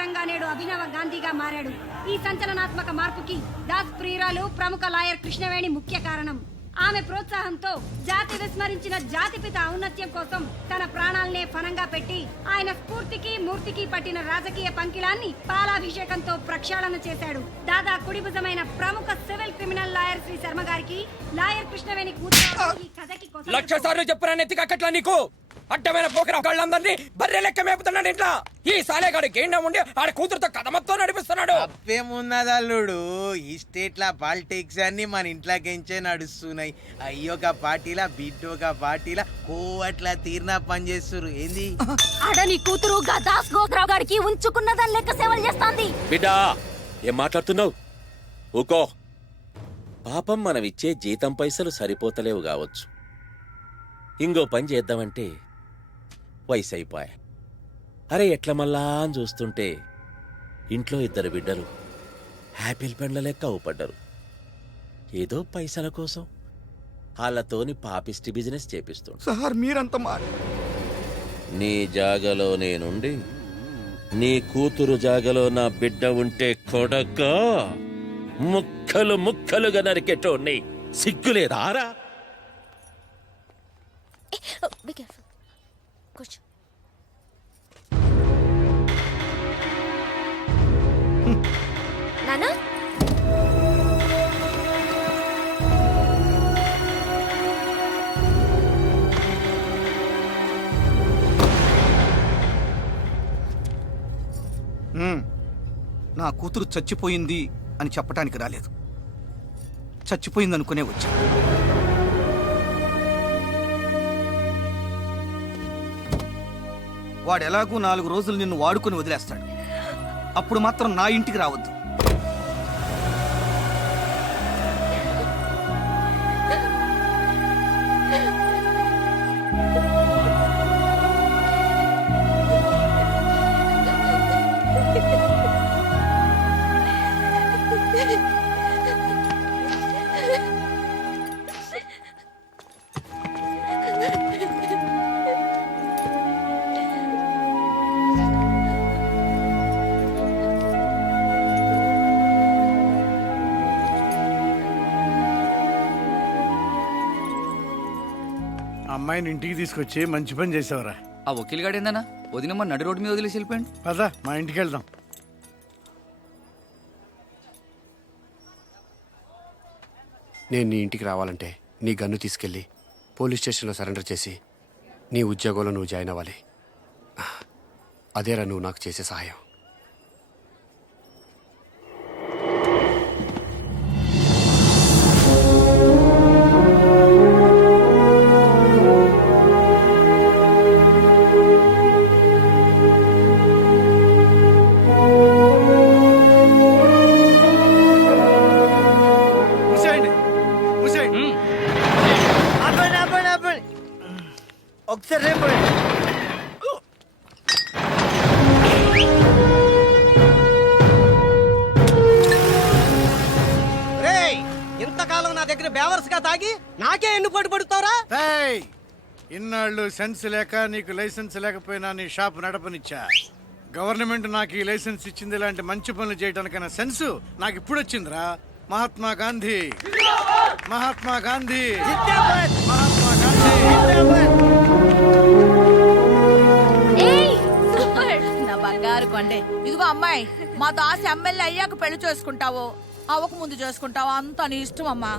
ఆధారంగా నేడు అభినవ గాంధీగా మారాడు. ఈ సంచలనాత్మక మార్పుకి దాస్ ప్రియురాలు ప్రముఖ లాయర్ కృష్ణవేణి ముఖ్య కారణం. ఆమె ప్రోత్సాహంతో జాతి విస్మరించిన జాతిపిత ఔన్నత్యం కోసం తన ప్రాణాలనే ఫనంగా పెట్టి ఆయన స్ఫూర్తికి మూర్తికి పట్టిన రాజకీయ పంకిలాన్ని పాలాభిషేకంతో ప్రక్షాళన చేశాడు. దాదా కుడిభుజమైన ప్రముఖ civil criminal lawyer Shri Sharma గారికి లాయర్ కృష్ణవేణి కూతురు ఈ కథకి లక్ష సార్లు చెప్పాను ఎత్తికట్లా నీకు అడ్డమైన పోకర వాళ్ళందరినీ బర్రె లెక్క మేపుతున్నాడు ఇంట్లో. ఈ సాలేగాడు గేండా ఉండి ఆడ కూతురుతో కథ మొత్తం నడిపిస్తున్నాడు. అప్పేమున్నదల్లుడు, ఈ స్టేట్ లా పాలిటిక్స్ అన్ని మన ఇంట్లోకించే నడుస్తున్నాయి. అయ్యొక పార్టీలా బిడ్డొక పార్టీలా కోవట్లా తీరినా పని చేస్తున్నారు. ఏంది ఆడ నీ కూతురు దాస్ గోత్రావు గారికి ఉంచుకున్నదాని లెక్క సేవలు చేస్తాంది. బిడ్డా ఏం మాట్లాడుతున్నావు? ఊకో. పాపం మనమిచ్చే జీతం పైసలు సరిపోతలేవు కావచ్చు. ఇంకో పని చేద్దామంటే వయసు అయిపోయా. అరే ఎట్ల మళ్ళా అని చూస్తుంటే ఇంట్లో ఇద్దరు బిడ్డలు హ్యాపీల్ పెండ్ల లెక్క అవుపడ్డరు. ఏదో పైసల కోసం వాళ్ళతోని పాపిస్టి బిజినెస్ చేపిస్తుండు. సార్ మీరంత నీ జాగలో నేనుండి నీ కూతురు జాగలో నా బిడ్డ ఉంటే కొడక ముక్కలు ముక్కలుగా నరికెట్టోని సిగ్గులేదారా? కూర్చో. నానా నా కూతురు చచ్చిపోయింది అని చెప్పటానికి రాలేదు, చచ్చిపోయిందనుకునే వచ్చా. వాడు ఎలాగూ 4 రోజులు నిన్ను వాడుకొని వదిలేస్తాడు. అప్పుడు మాత్రం నా ఇంటికి రావద్దు. అమ్మాయిని ఇంటికి తీసుకొచ్చి మంచి పని చేసావురా. ఆ వకీల్ గాడు ఏందన్నా వదినమ్మ నడి రోడ్డు మీద వదిలేసి వెళ్ళిపోయాడు. పదా మా ఇంటికి వెళ్దాం. నేను నీ ఇంటికి రావాలంటే నీ గన్ను తీసుకెళ్ళి పోలీస్ స్టేషన్లో సరెండర్ చేసి నీ ఉద్యోగంలో నువ్వు జాయిన్ అవ్వాలి. అదేరా నువ్వు నాకు చేసే సహాయం. ఒకసారి రేపు ఇంతకాలం నా దగ్గర బేవర్స్ గా తాగి నాకే ఎన్ను పడుతారా? ఇన్నాళ్ళు సెన్స్ లేక నీకు లైసెన్స్ లేకపోయినా నీ షాప్ నడపనిచ్చా. గవర్నమెంట్ నాకు ఈ లైసెన్స్ ఇచ్చింది ఇలాంటి మంచి పనులు చేయడానికైనా సెన్స్ నాకు ఇప్పుడు వచ్చిందిరా. మహాత్మా గాంధీ, మహాత్మా గాంధీ, మహాత్మా గాంధీ. నా బంగారు కొండే. ఇదిగో అమ్మాయి, మా దాసి ఎమ్మెల్యే అయ్యాక పెళ్లి చేసుకుంటావో అవక ముందు చేసుకుంటావో అంత నీ ఇష్టం అమ్మా.